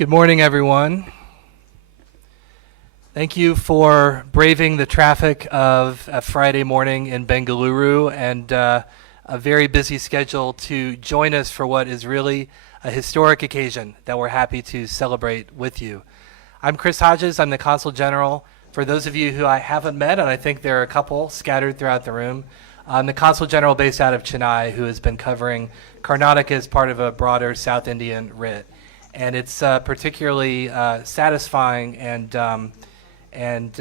Good morning, everyone. Thank you for braving the traffic of a Friday morning in Bengaluru and a very busy schedule to join us for what is really a historic occasion that we're happy to celebrate with you. I'm Chris Hodges. I'm the Consul General. For those of you who I haven't met, and I think there are a couple scattered throughout the room, I'm the Consul General based out of Chennai who has been covering Karnataka as part of a broader South Indian writ. And it's particularly satisfying and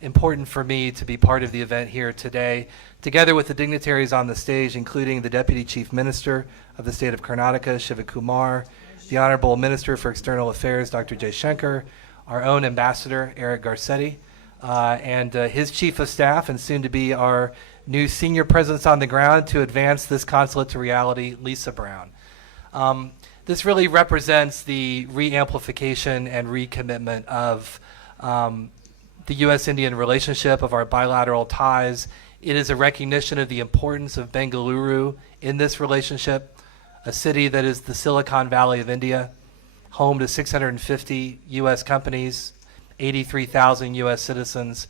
important for me to be part of the event here today, together with the dignitaries on the stage, including the Deputy Chief Minister of the state of Karnataka, Shivakumar, the Honorable Minister for External Affairs, Dr. Jaishankar, our own Ambassador, Eric Garcetti, and his Chief of Staff, and soon to be our new senior presence on the ground to advance this consulate to reality, Lisa Brown. This really represents the re-amplification and recommitment of the U.S.-Indian relationship, of our bilateral ties. It is a recognition of the importance of Bengaluru in this relationship, a city that is the Silicon Valley of India, home to 650 U.S. companies, 83,000 U.S. citizens.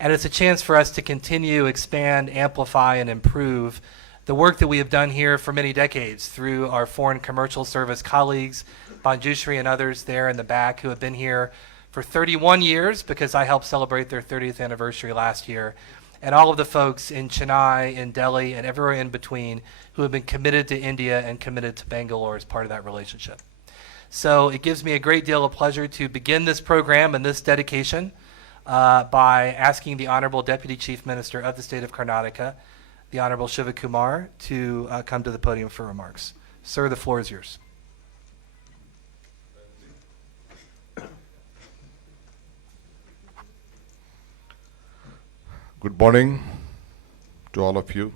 And it's a chance for us to continue, expand, amplify, and improve the work that we have done here for many decades through our Foreign Commercial Service colleagues, Banjushri and others there in the back who have been here for 31 years because I helped celebrate their 30th anniversary last year, and all of the folks in Chennai, in Delhi, and everywhere in between who have been committed to India and committed to Bangalore as part of that relationship. So it gives me a great deal of pleasure to begin this program and this dedication by asking the Honorable Deputy Chief Minister of the state of Karnataka, the Honorable Shivakumar, to come to the podium for remarks. Sir, the floor is yours. Good morning to all of you.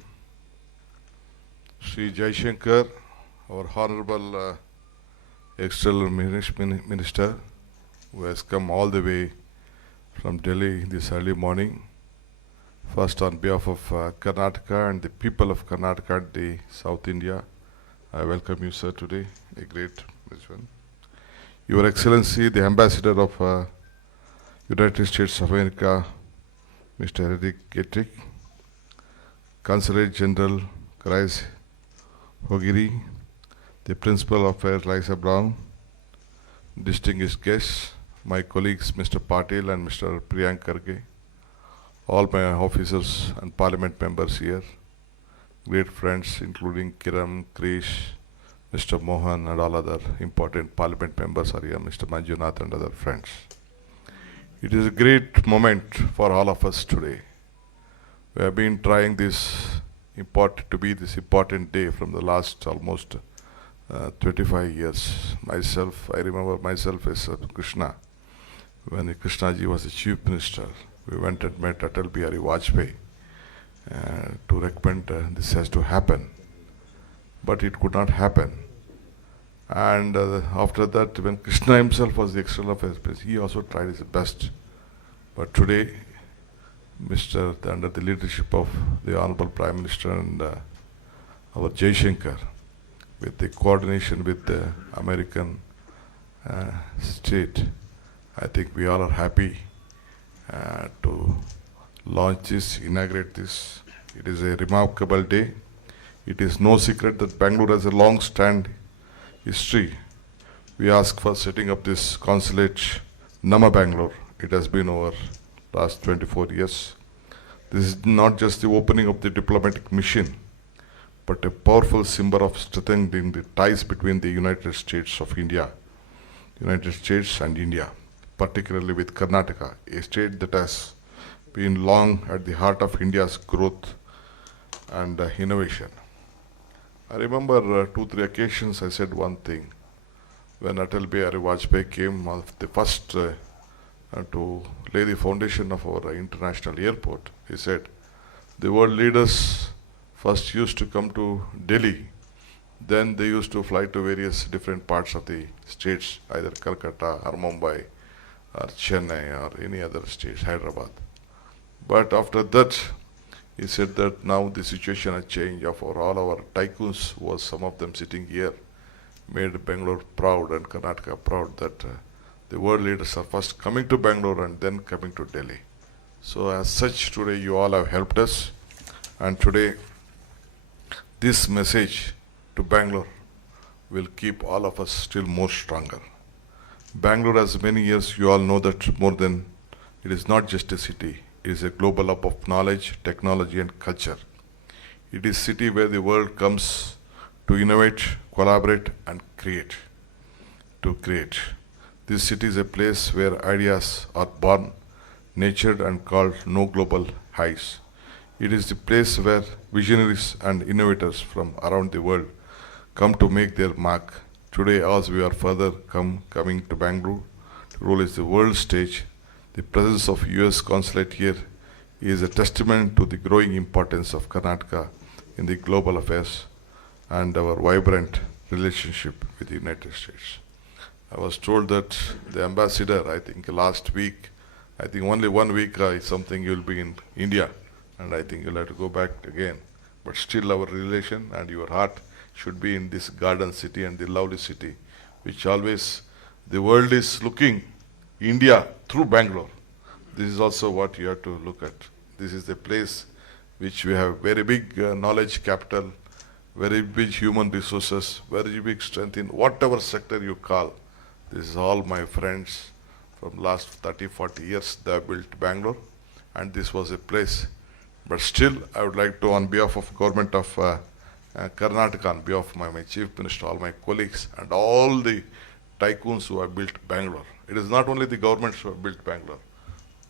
Sri Jaishankar, our Honorable External Minister, who has come all the way from Delhi this early morning. First, on behalf of Karnataka and the people of Karnataka and the South India, I welcome you, sir, today. A great mission. Your Excellency, the Ambassador of United States of America, Mr. Eric Garcetti, Consulate General Grace Hogiri, the Principal of Affairs Lisa Brown, distinguished guests, my colleagues Mr. Patil and Mr. Priyank Karge, all my officers and parliament members here, great friends including Kiran, Krish, Mr. Mohan and all other important parliament members are here, Mr. Manjunath and other friends. It is a great moment for all of us today. We have been trying this important day from the last almost 25 years. I remember myself as Krishna, when Krishnaji was the Chief Minister. We went and met Atal Bihari Vajpayee to recommend this has to happen. But it could not happen. And after that, when Krishna himself was the External Affairs Minister, he also tried his best. But today, under the leadership of the Honorable Prime Minister and our Jaishankar, with the coordination with the American state, I think we all are happy to launch this, inaugurate this. It is a remarkable day. It is no secret that Bangalore has a long-standing history. We ask for setting up this consulate, Nama Bangalore. It has been over last 24 years. This is not just the opening of the diplomatic mission, but a powerful symbol of strengthening the ties between the United States and India, particularly with Karnataka, a state that has been long at the heart of India's growth and innovation. I remember 2-3 occasions I said one thing. When Atal Bihari Vajpayee came on the first to lay the foundation of our international airport, he said, the world leaders first used to come to Delhi, then they used to fly to various different parts of the states, either Calcutta or Mumbai or Chennai or any other states, Hyderabad. But after that, he said that now the situation has changed. For all our tycoons, was some of them sitting here, made Bangalore proud and Karnataka proud that the world leaders are first coming to Bangalore and then coming to Delhi. So as such, today you all have helped us, and today this message to Bangalore will keep all of us still more stronger. Bangalore has many years, you all know that more than, it is not just a city, it is a global hub of knowledge, technology and culture. It is a city where the world comes to innovate, collaborate and create. This city is a place where ideas are born, nurtured and called no global highs. It is the place where visionaries and innovators from around the world come to make their mark. Today, as we are further coming to Bengaluru, to role is the world stage. The presence of US Consulate here is a testament to the growing importance of Karnataka in the global affairs and our vibrant relationship with the United States. I was told that the ambassador, I think last week, I think only 1 week is something you'll be in India, and I think you'll have to go back again. But still our relation and your heart should be in this garden city and the lovely city, which always the world is looking India through Bangalore. This is also what you have to look at. This is the place which we have very big knowledge capital, very big human resources, very big strength in whatever sector you call. This is all my friends from last 30, 40 years, they have built Bangalore, and this was a place. But still, I would like to, on behalf of government of Karnataka, on behalf of my chief minister, all my colleagues, and all the tycoons who have built Bangalore. It is not only the governments who have built Bangalore.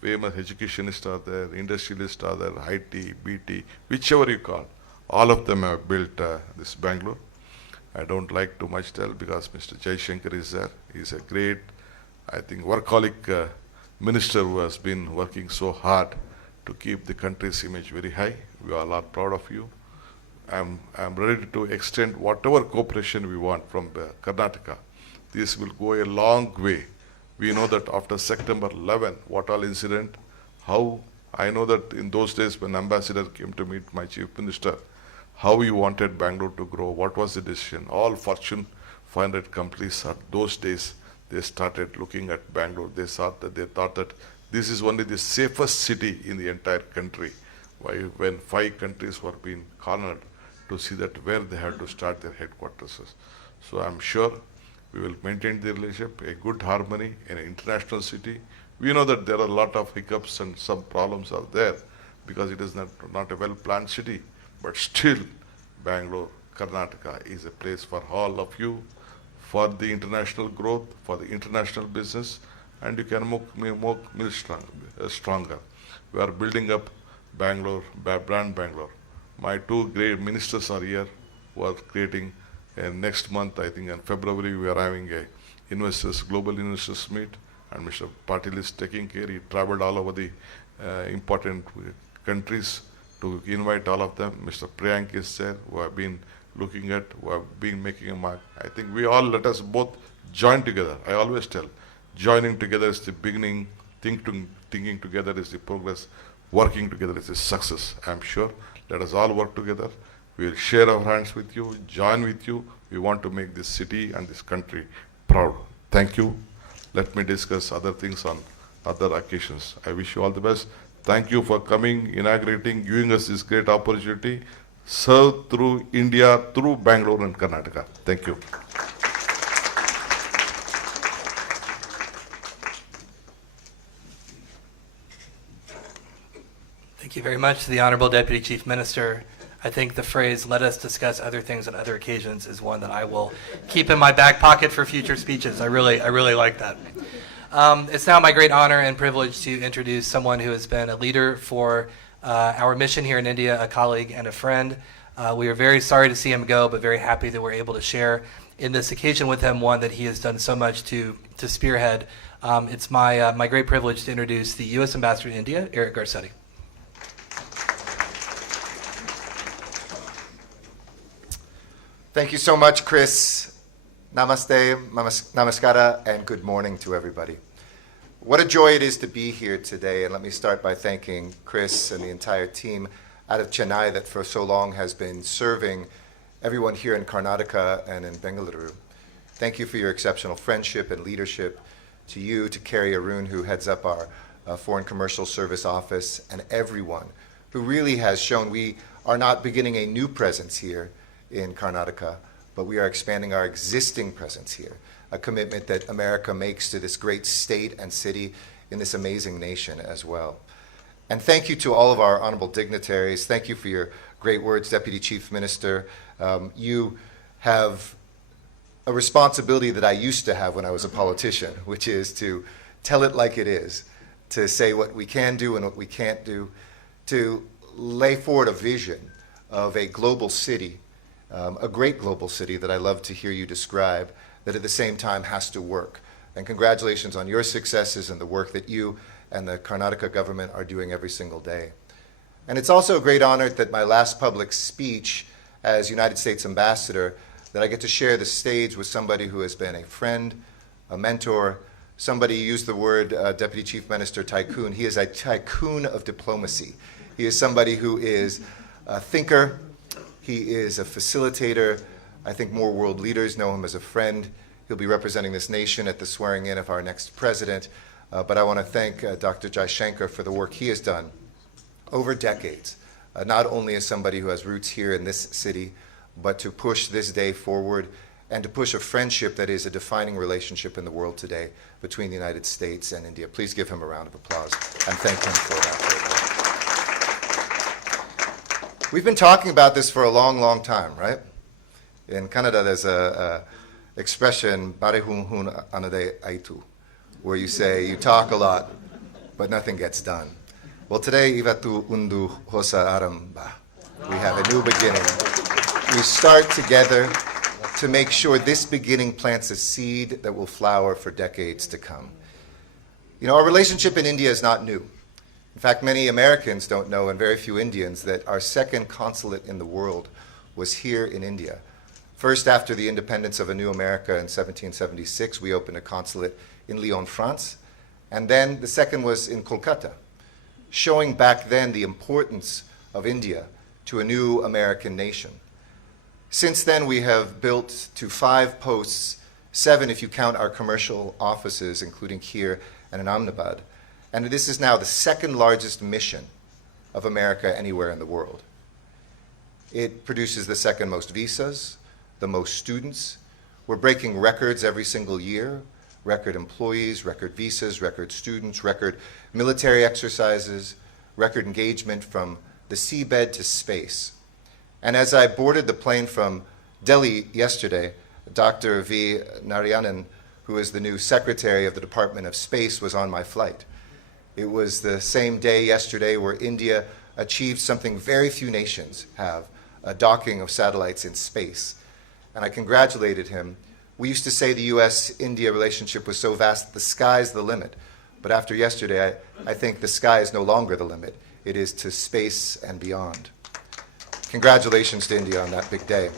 Famous educationists are there, industrialists are there, IT, BT, whichever you call. All of them have built this Bangalore. I don't like too much tell because Mr. Jaishankar is there. He's a great, I think, workaholic minister who has been working so hard to keep the country's image very high. We all are proud of you. I'm ready to extend whatever cooperation we want from Karnataka. This will go a long way. We know that after September 11, what all incident, how, I know that in those days when ambassador came to meet my chief minister, how he wanted Bangalore to grow, what was the decision. All Fortune 500 companies at those days, they started looking at Bangalore. They thought that this is only the safest city in the entire country. When 5 countries were being cornered to see that where they had to start their headquarters. So I'm sure we will maintain the relationship, a good harmony in an international city. We know that there are a lot of hiccups and some problems are there because it is not a well-planned city. But still, Bangalore, Karnataka is a place for all of you, for the international growth, for the international business, and you can make stronger. We are building up Bangalore, brand Bangalore. My 2 great ministers are here who are creating, and next month, I think in February, we are having a global investors meet, and Mr. Patil is taking care. He traveled all over the important countries to invite all of them. Mr. Priyank is there, who have been looking at, who have been making a mark. I think we all, let us both join together. I always tell, joining together is the beginning, thinking together is the progress, working together is the success. I'm sure. Let us all work together. We will share our hands with you, join with you. We want to make this city and this country proud. Thank you. Let me discuss other things on other occasions. I wish you all the best. Thank you for coming, inaugurating, giving us this great opportunity. Serve through India, through Bangalore and Karnataka. Thank you. Thank you very much to the Honorable Deputy Chief Minister. I think the phrase, let us discuss other things on other occasions, is one that I will keep in my back pocket for future speeches. I really like that. It's now my great honor and privilege to introduce someone who has been a leader for our mission here in India, a colleague and a friend. We are very sorry to see him go, but very happy that we're able to share in this occasion with him one that he has done so much to spearhead. It's my great privilege to introduce the U.S. Ambassador to India, Eric Garcetti. Thank you so much, Chris. Namaste, namaskara, and good morning to everybody. What a joy it is to be here today, and let me start by thanking Chris and the entire team out of Chennai that for so long has been serving everyone here in Karnataka and in Bengaluru. Thank you for your exceptional friendship and leadership. To you, to Carrie Arun, who heads up our Foreign Commercial Service Office, and everyone who really has shown we are not beginning a new presence here in Karnataka, but we are expanding our existing presence here, a commitment that America makes to this great state and city in this amazing nation as well. And thank you to all of our honorable dignitaries. Thank you for your great words, Deputy Chief Minister. You have a responsibility that I used to have when I was a politician, which is to tell it like it is, to say what we can do and what we can't do, to lay forward a vision of a global city, a great global city that I love to hear you describe, that at the same time has to work. And congratulations on your successes and the work that you and the Karnataka government are doing every single day. And it's also a great honor that my last public speech as United States Ambassador, that I get to share the stage with somebody who has been a friend, a mentor, somebody used the word, Deputy Chief Minister, tycoon. He is a tycoon of diplomacy. He is somebody who is a thinker. He is a facilitator. I think more world leaders know him as a friend. He'll be representing this nation at the swearing in of our next president. But I want to thank Dr. Jaishankar for the work he has done over decades, not only as somebody who has roots here in this city, but to push this day forward and to push a friendship that is a defining relationship in the world today between the United States and India. Please give him a round of applause and thank him for that. We've been talking about this for a long, long time, right? In Canada, there's a expression, "Bare hun hun anade aitu," where you say you talk a lot, but nothing gets done. Well, today, Ivatu undu hosa aramba. We have a new beginning. We start together to make sure this beginning plants a seed that will flower for decades to come. You know, our relationship in India is not new. In fact, many Americans don't know, and very few Indians, that our second consulate in the world was here in India. First, after the independence of a new America in 1776, we opened a consulate in Lyon, France. And then the second was in Kolkata, showing back then the importance of India to a new American nation. Since then, we have built to 5 posts, 7 if you count our commercial offices, including here and in Ahmedabad. And this is now the second largest mission of America anywhere in the world. It produces the second most visas, the most students. We're breaking records every single year, record employees, record visas, record students, record military exercises, record engagement from the seabed to space. And as I boarded the plane from Delhi yesterday, Dr. V. Narayanan, who is the new Secretary of the Department of Space, was on my flight. It was the same day yesterday where India achieved something very few nations have, a docking of satellites in space. And I congratulated him. We used to say the U.S.-India relationship was so vast that the sky's the limit. But after yesterday, I think the sky is no longer the limit. It is to space and beyond. Congratulations to India on that big day.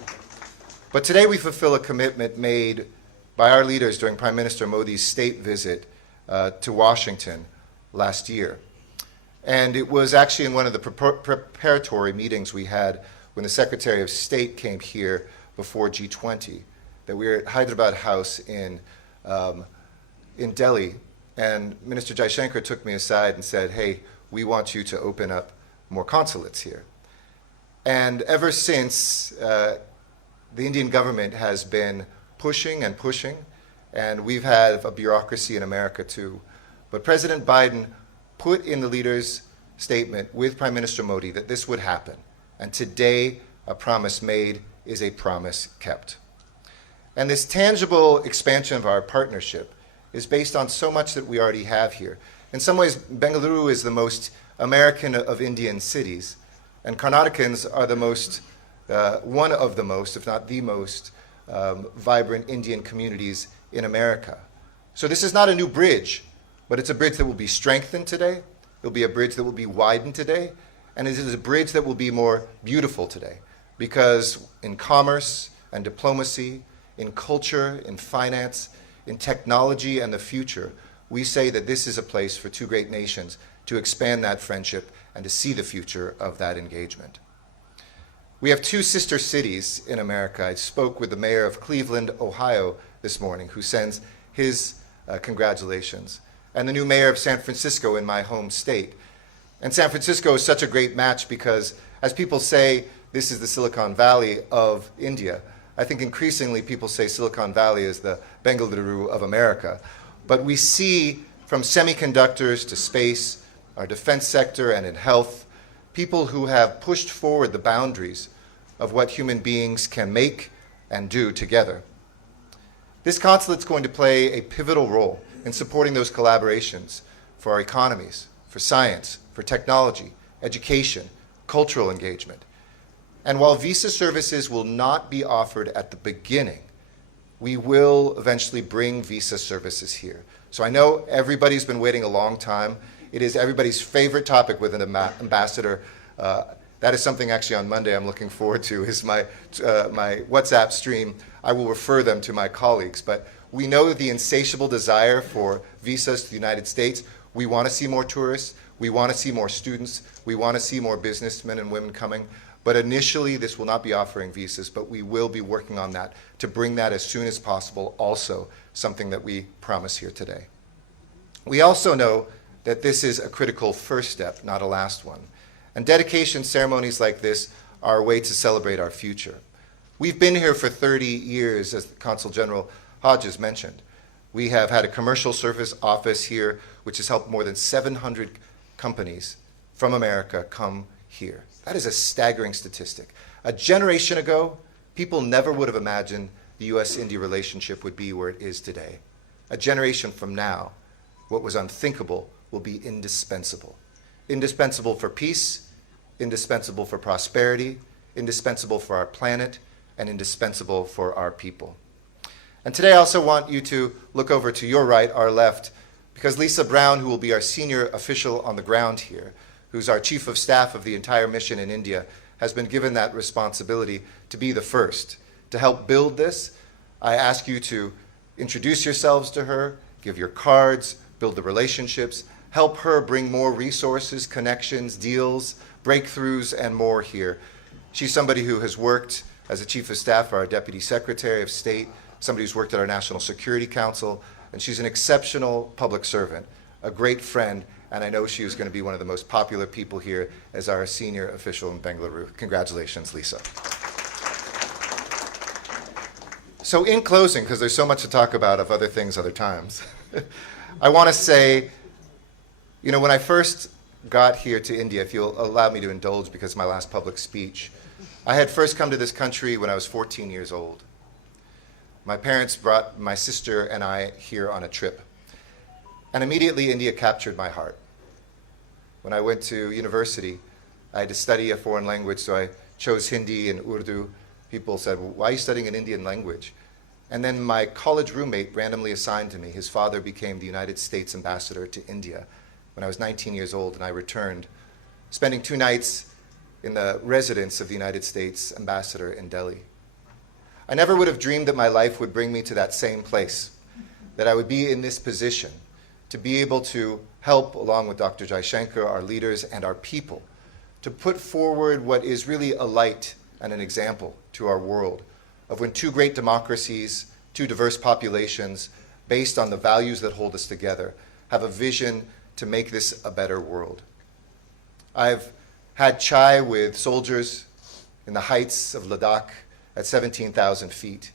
But today we fulfill a commitment made by our leaders during Prime Minister Modi's state visit to Washington last year. And it was actually in one of the preparatory meetings we had when the Secretary of State came here before G20, that we were at Hyderabad House in Delhi, and Minister Jaishankar took me aside and said, "Hey, we want you to open up more consulates here." And ever since, the Indian government has been pushing and pushing, and we've had a bureaucracy in America too. But President Biden put in the leader's statement with Prime Minister Modi that this would happen. And today, a promise made is a promise kept. And this tangible expansion of our partnership is based on so much that we already have here. In some ways, Bengaluru is the most American of Indian cities, and Karnatakans are the most, one of the most, if not the most, vibrant Indian communities in America. So this is not a new bridge, but it's a bridge that will be strengthened today. It'll be a bridge that will be widened today, and it is a bridge that will be more beautiful today, because in commerce and diplomacy, in culture, in finance, in technology and the future, we say that this is a place for two great nations to expand that friendship and to see the future of that engagement. We have 2 sister cities in America. I spoke with the mayor of Cleveland, Ohio, this morning, who sends his congratulations, and the new mayor of San Francisco in my home state. And San Francisco is such a great match because, as people say, this is the Silicon Valley of India. I think increasingly people say Silicon Valley is the Bengaluru of America. But we see from semiconductors to space, our defense sector, and in health, people who have pushed forward the boundaries of what human beings can make and do together. This consulate's going to play a pivotal role in supporting those collaborations for our economies, for science, for technology, education, cultural engagement. And while visa services will not be offered at the beginning, we will eventually bring visa services here. So I know everybody's been waiting a long time. It is everybody's favorite topic with an ambassador. That is something actually on Monday I'm looking forward to, is my WhatsApp stream. I will refer them to my colleagues. But we know the insatiable desire for visas to the United States. We want to see more tourists. We want to see more students. We want to see more businessmen and women coming. But initially, this will not be offering visas, but we will be working on that to bring that as soon as possible, also something that we promise here today. We also know that this is a critical first step, not a last one. And dedication ceremonies like this are a way to celebrate our future. We've been here for 30 years, as Consul General Hodges mentioned. We have had a commercial service office here, which has helped more than 700 companies from America come here. That is a staggering statistic. A generation ago, people never would have imagined the U.S.-India relationship would be where it is today. A generation from now, what was unthinkable will be indispensable. Indispensable for peace, indispensable for prosperity, indispensable for our planet, and indispensable for our people. And today I also want you to look over to your right, our left, because Lisa Brown, who will be our senior official on the ground here, who's our chief of staff of the entire mission in India, has been given that responsibility to be the first. To help build this, I ask you to introduce yourselves to her, give your cards, build the relationships, help her bring more resources, connections, deals, breakthroughs, and more here. She's somebody who has worked as a chief of staff for our Deputy Secretary of State, somebody who's worked at our National Security Council, and she's an exceptional public servant, a great friend, and I know she is going to be one of the most popular people here as our senior official in Bengaluru. Congratulations, Lisa. So in closing, because there's so much to talk about of other things other times, I want to say, you know, when I first got here to India, if you'll allow me to indulge because of my last public speech, I had first come to this country when I was 14 years old. My parents brought my sister and I here on a trip. And immediately India captured my heart. When I went to university, I had to study a foreign language, so I chose Hindi and Urdu. People said, well, why are you studying an Indian language? And then my college roommate randomly assigned to me. His father became the United States ambassador to India when I was 19 years old, and I returned, spending 2 nights in the residence of the United States ambassador in Delhi. I never would have dreamed that my life would bring me to that same place, that I would be in this position to be able to help, along with Dr. Jaishankar, our leaders and our people, to put forward what is really a light and an example to our world of when 2 great democracies, 2 diverse populations, based on the values that hold us together, have a vision to make this a better world. I've had chai with soldiers in the heights of Ladakh at 17,000 feet.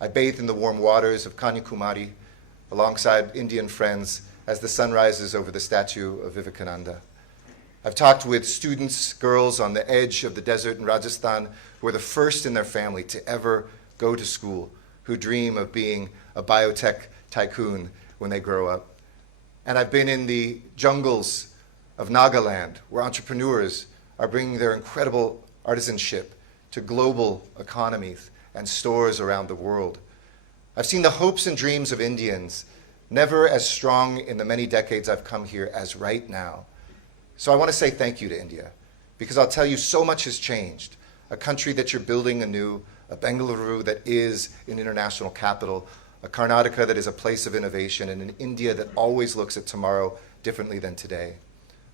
I bathed in the warm waters of Kanyakumari alongside Indian friends as the sun rises over the statue of Vivekananda. I've talked with students, girls on the edge of the desert in Rajasthan who are the first in their family to ever go to school, who dream of being a biotech tycoon when they grow up. And I've been in the jungles of Nagaland, where entrepreneurs are bringing their incredible artisanship to global economies and stores around the world. I've seen the hopes and dreams of Indians never as strong in the many decades I've come here as right now. So I want to say thank you to India, because I'll tell you, so much has changed. A country that you're building anew, a Bengaluru that is an international capital, a Karnataka that is a place of innovation, and an India that always looks at tomorrow differently than today.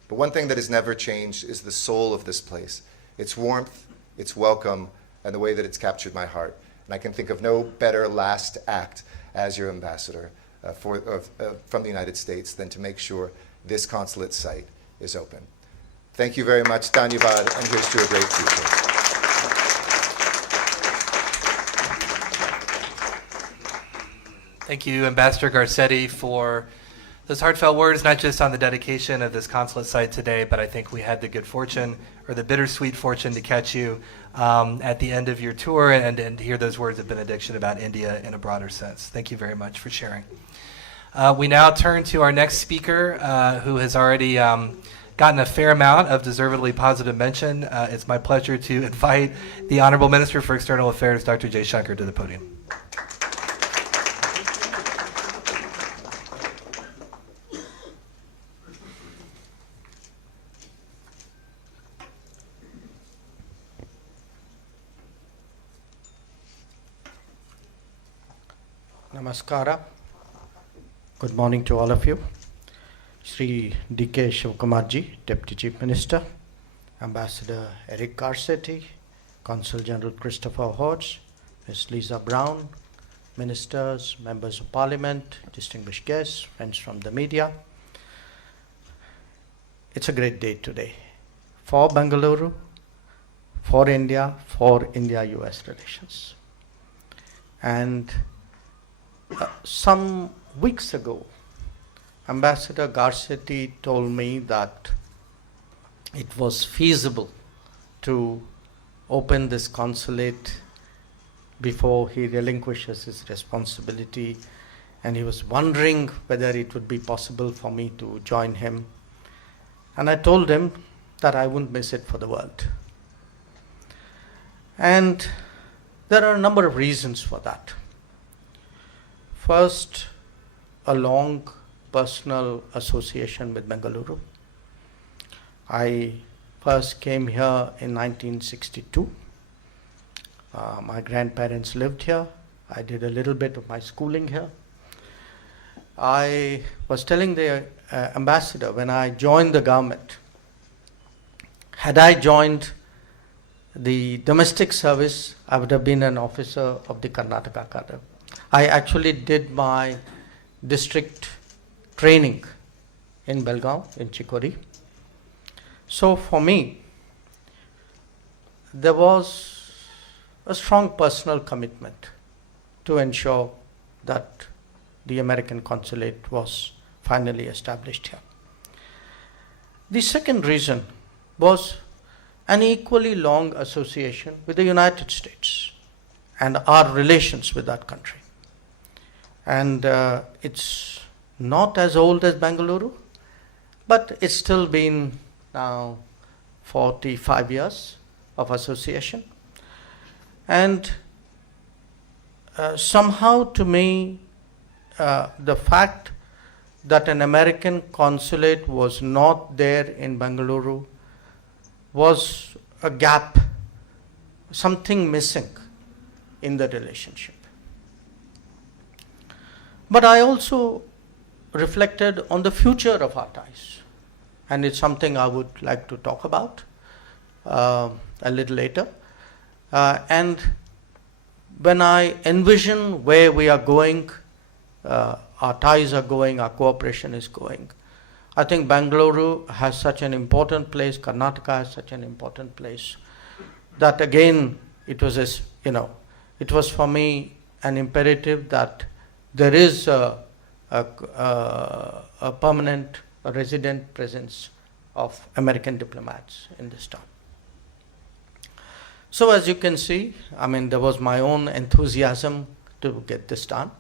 But one thing that has never changed is the soul of this place, its warmth, its welcome, and the way that it's captured my heart. And I can think of no better last act as your ambassador from the United States than to make sure this consulate site is open. Thank you very much, Dhanyavad, and here's to a great future. Thank you, Ambassador Garcetti, for those heartfelt words, not just on the dedication of this consulate site today, but I think we had the good fortune, or the bittersweet fortune, to catch you at the end of your tour and to hear those words of benediction about India in a broader sense. Thank you very much for sharing. We now turn to our next speaker, who has already gotten a fair amount of deservedly positive mention. It's my pleasure to invite the Honorable Minister for External Affairs, Dr. Jaishankar, to the podium. Namaskara. Good morning to all of you. Sri D.K. Shivkumarji, Deputy Chief Minister, Ambassador Eric Garcetti, Consul General Christopher Hodge, Ms. Lisa Brown, Ministers, Members of Parliament, distinguished guests, friends from the media. It's a great day today for Bengaluru, for India-US relations. And some weeks ago, Ambassador Garcetti told me that it was feasible to open this consulate before he relinquishes his responsibility, and he was wondering whether it would be possible for me to join him. And I told him that I wouldn't miss it for the world. And there are a number of reasons for that. First, a long personal association with Bengaluru. I first came here in 1962. My grandparents lived here. I did a little bit of my schooling here. I was telling the ambassador when I joined the government, had I joined the domestic service, I would have been an officer of the Karnataka cadre. I actually did my district training in Belgaum, in Chikori. So for me, there was a strong personal commitment to ensure that the American consulate was finally established here. The second reason was an equally long association with the United States and our relations with that country. And it's not as old as Bengaluru, but it's still been now 45 years of association. And somehow to me, the fact that an American consulate was not there in Bengaluru was a gap, something missing in the relationship. But I also reflected on the future of our ties, and it's something I would like to talk about a little later. And when I envision where we are going, our ties are going, our cooperation is going, I think Bengaluru has such an important place, Karnataka has such an important place, that again, it was for me an imperative that there is a permanent, resident presence of American diplomats in this town. So as you can see, there was my own enthusiasm to get this done.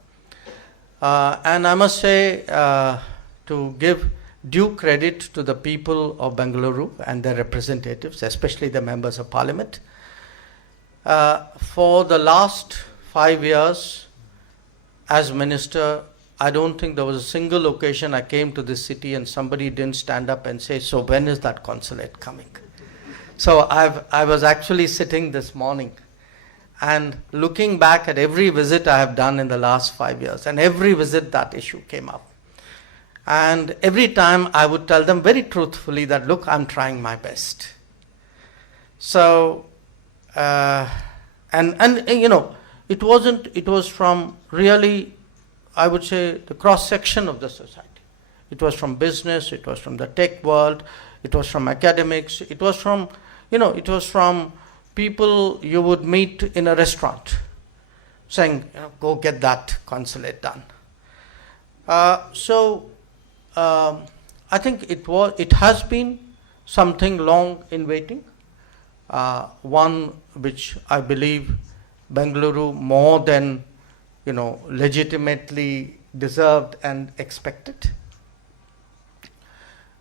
And I must say, to give due credit to the people of Bengaluru and their representatives, especially the members of parliament, for the last 5 years, as minister, I don't think there was a single occasion I came to this city and somebody didn't stand up and say, so when is that consulate coming? So I was actually sitting this morning and looking back at every visit I have done in the last 5 years, and every visit that issue came up. And every time I would tell them very truthfully that, look, I'm trying my best. So, it was from really I would say, the cross-section of the society. It was from business, it was from the tech world, it was from academics, it was from, it was from people you would meet in a restaurant saying, go get that consulate done. I think it has been something long in waiting, one which I believe Bengaluru more than legitimately deserved and expected.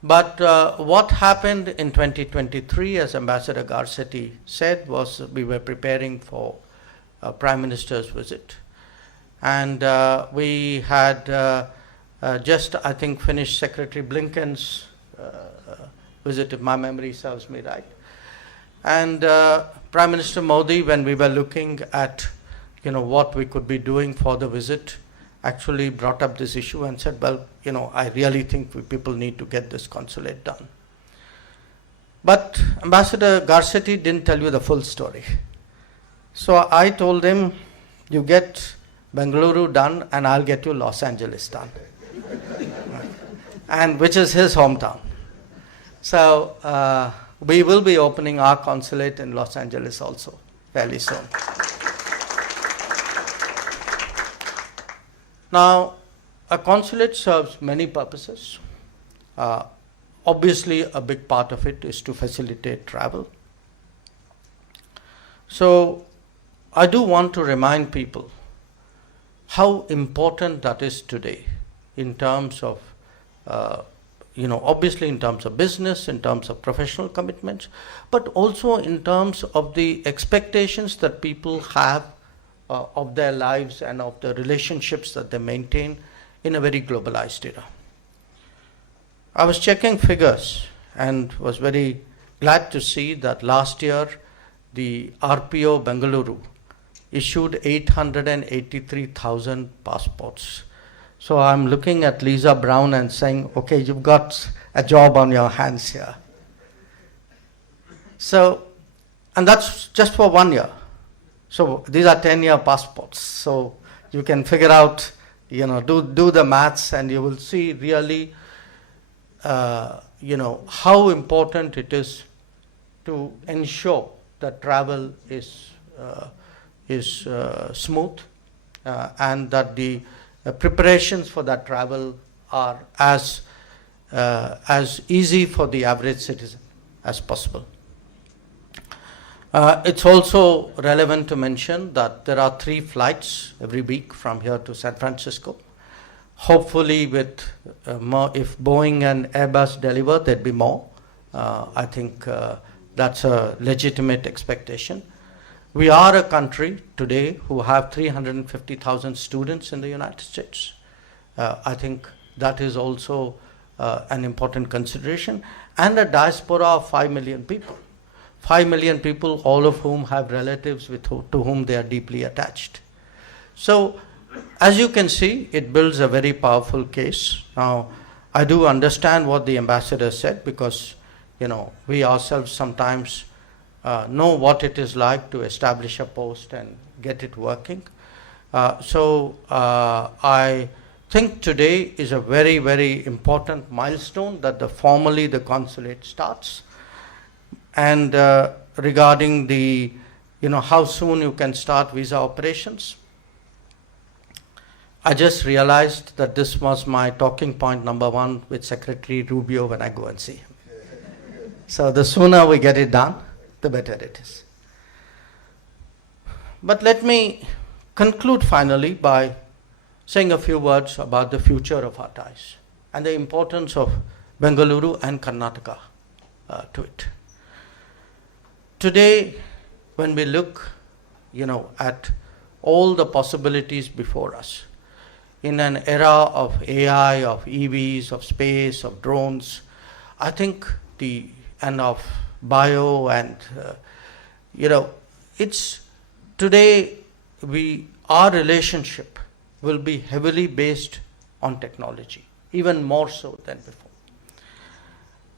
But what happened in 2023, as Ambassador Garcetti said, was we were preparing for Prime Minister's visit. And we had just, I think, finished Secretary Blinken's visit, if my memory serves me right. And Prime Minister Modi, when we were looking at what we could be doing for the visit, actually brought up this issue and said, well, I really think people need to get this consulate done. But Ambassador Garcetti didn't tell you the full story. So I told him, you get Bengaluru done and I'll get you Los Angeles done. And which is his hometown. So we will be opening our consulate in Los Angeles also fairly soon. Now, a consulate serves many purposes. Obviously, a big part of it is to facilitate travel. So, I do want to remind people how important that is today in terms of, obviously in terms of business, in terms of professional commitments, but also in terms of the expectations that people have of their lives and of the relationships that they maintain in a very globalized era. I was checking figures and was very glad to see that last year the RPO Bengaluru issued 883,000 passports. So I'm looking at Lisa Brown and saying, okay, you've got a job on your hands here. So, and that's just for 1 year. So these are 10-year passports. So you can figure out, do the maths, and you will see really, how important it is to ensure that travel is smooth, and that the preparations for that travel are as easy for the average citizen as possible. It's also relevant to mention that there are 3 flights every week from here to San Francisco. Hopefully with more, if Boeing and Airbus deliver, there'd be more. I think that's a legitimate expectation. We are a country today who have 350,000 students in the United States. I think that is also an important consideration, and a diaspora of 5 million people. 5 million people, all of whom have relatives to whom they are deeply attached. So, as you can see, it builds a very powerful case. Now, I do understand what the ambassador said, because, we ourselves sometimes know what it is like to establish a post and get it working. I think today is a very, very important milestone that formally the consulate starts. And regarding the, how soon you can start visa operations, I just realized that this was my talking point number 1 with Secretary Rubio when I go and see him. So the sooner we get it done, the better it is. But let me conclude finally by saying a few words about the future of our ties and the importance of Bengaluru and Karnataka to it. Today, when we look, at all the possibilities before us, in an era of AI, of EVs, of space, of drones, I think and of bio, and it's today our relationship will be heavily based on technology, even more so than before.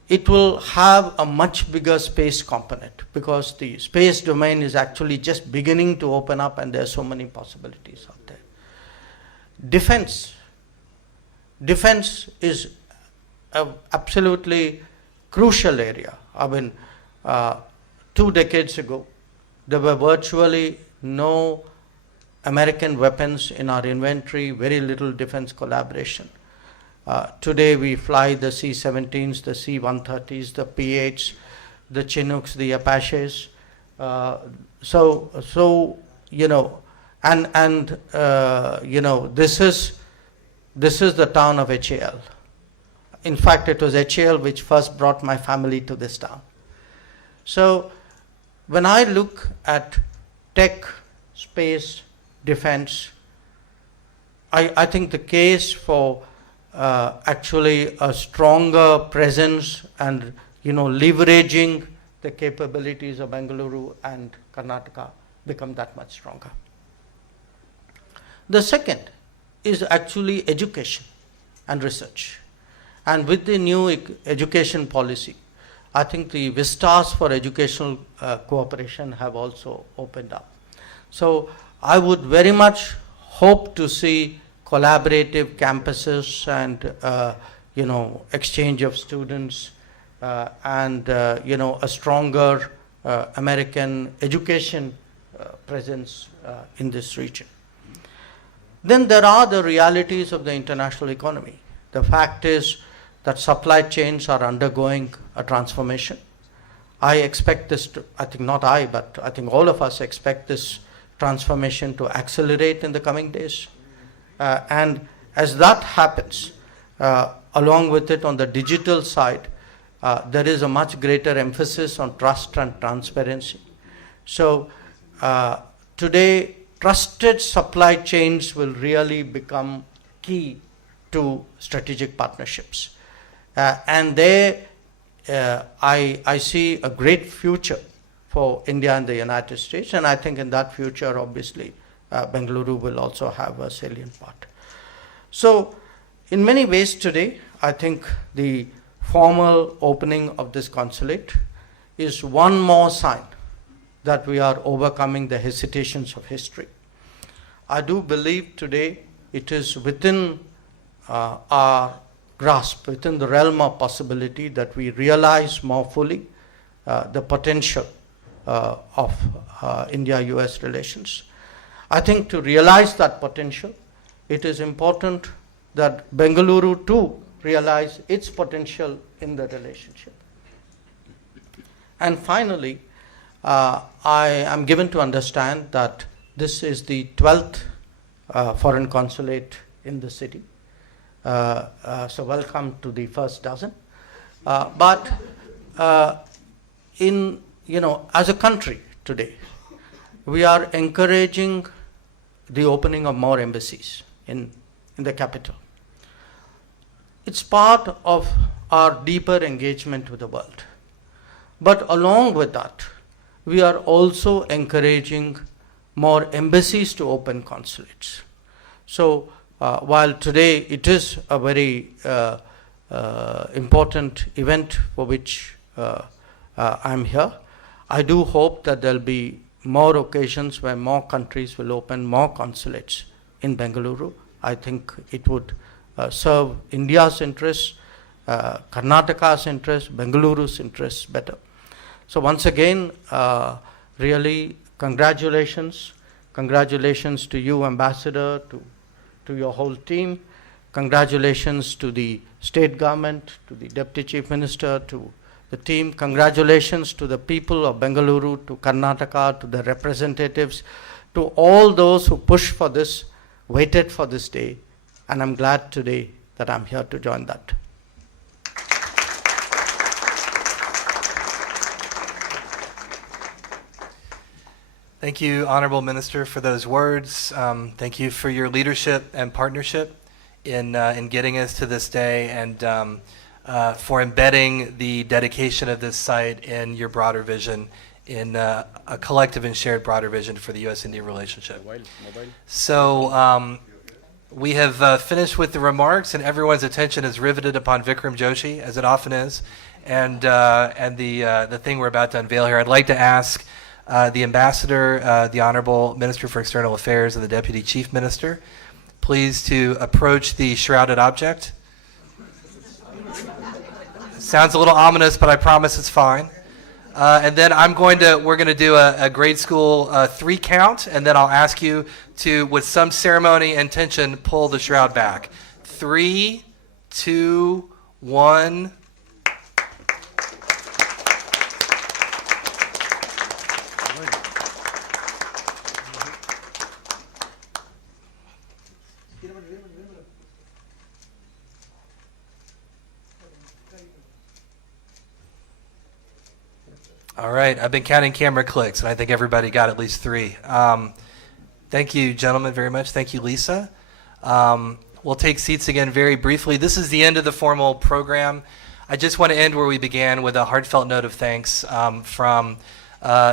It will have a much bigger space component, because the space domain is actually just beginning to open up, and there are so many possibilities out there. defense is an absolutely crucial area. I mean, 2 decades ago, there were virtually no American weapons in our inventory, very little defense collaboration. Today we fly the C-17s, the C-130s, the P-8s, the Chinooks, the Apaches. This is the town of HAL. In fact, it was HAL which first brought my family to this town. So when I look at tech, space, defense, I think the case for actually a stronger presence and leveraging the capabilities of Bengaluru and Karnataka become that much stronger. The second is actually education and research. And with the new education policy, I think the vistas for educational cooperation have also opened up. So I would very much hope to see collaborative campuses and exchange of students and a stronger American education presence in this region. Then there are the realities of the international economy. The fact is that supply chains are undergoing a transformation. I expect this to, I think not I, but I think all of us expect this transformation to accelerate in the coming days. And as that happens, along with it on the digital side, there is a much greater emphasis on trust and transparency. So today, trusted supply chains will really become key to strategic partnerships. And there, I see a great future for India and the United States, and I think in that future, obviously, Bengaluru will also have a salient part. So, in many ways today, I think the formal opening of this consulate is one more sign that we are overcoming the hesitations of history. I do believe today it is within our grasp, within the realm of possibility, that we realize more fully the potential of India-US relations. I think to realize that potential, it is important that Bengaluru too realize its potential in the relationship. And finally, I am given to understand that this is the 12th foreign consulate in the city. So welcome to the first dozen. But as a country today, we are encouraging the opening of more embassies in the capital. It's part of our deeper engagement with the world. But along with that, we are also encouraging more embassies to open consulates. So while today it is a very important event for which I'm here, I do hope that there'll be more occasions where more countries will open more consulates in Bengaluru. I think it would serve India's interests, Karnataka's interests, Bengaluru's interests better. So once again, really congratulations. Congratulations to you, Ambassador, to your whole team. Congratulations to the state government, to the Deputy Chief Minister, to the team. Congratulations to the people of Bengaluru, to Karnataka, to the representatives, to all those who pushed for this, waited for this day, and I'm glad today that I'm here to join that. Thank you, Honorable Minister, for those words. Thank you for your leadership and partnership in getting us to this day, and for embedding the dedication of this site in your broader vision, in a collective and shared broader vision for the U.S.-India relationship. So we have finished with the remarks, and everyone's attention is riveted upon Vikram Joshi, as it often is, and the thing we're about to unveil here. I'd like to ask the Ambassador, the Honorable Minister for External Affairs, and the Deputy Chief Minister please to approach the shrouded object. Sounds a little ominous, but I promise it's fine. And then we're going to do a grade school 3 count, and then I'll ask you to, with some ceremony and tension, pull the shroud back. 3, 2, 1. All right, I've been counting camera clicks, and I think everybody got at least 3. Thank you, gentlemen, very much. Thank you, Lisa. We'll take seats again very briefly. This is the end of the formal program. I just want to end where we began with a heartfelt note of thanks from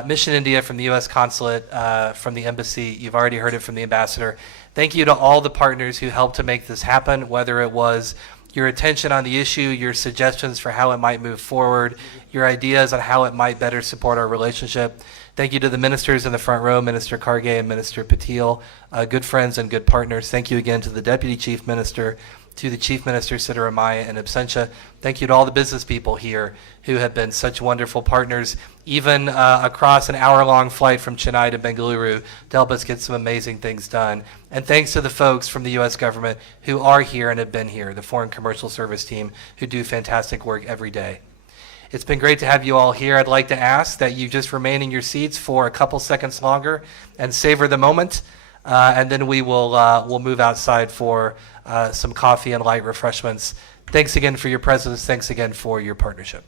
Mission India, from the U.S. Consulate, from the Embassy. You've already heard it from the Ambassador. Thank you to all the partners who helped to make this happen, whether it was your attention on the issue, your suggestions for how it might move forward, your ideas on how it might better support our relationship. Thank you to the ministers in the front row, Minister Karge and Minister Patil, good friends and good partners. Thank you again to the Deputy Chief Minister, to the Chief Minister Siddaramaiah in absentia. Thank you to all the business people here who have been such wonderful partners, even across an hour-long flight from Chennai to Bengaluru to help us get some amazing things done. And thanks to the folks from the U.S. government who are here and have been here, the Foreign Commercial Service team who do fantastic work every day. It's been great to have you all here. I'd like to ask that you just remain in your seats for a couple seconds longer and savor the moment, and then we'll move outside for some coffee and light refreshments. Thanks again for your presence. Thanks again for your partnership.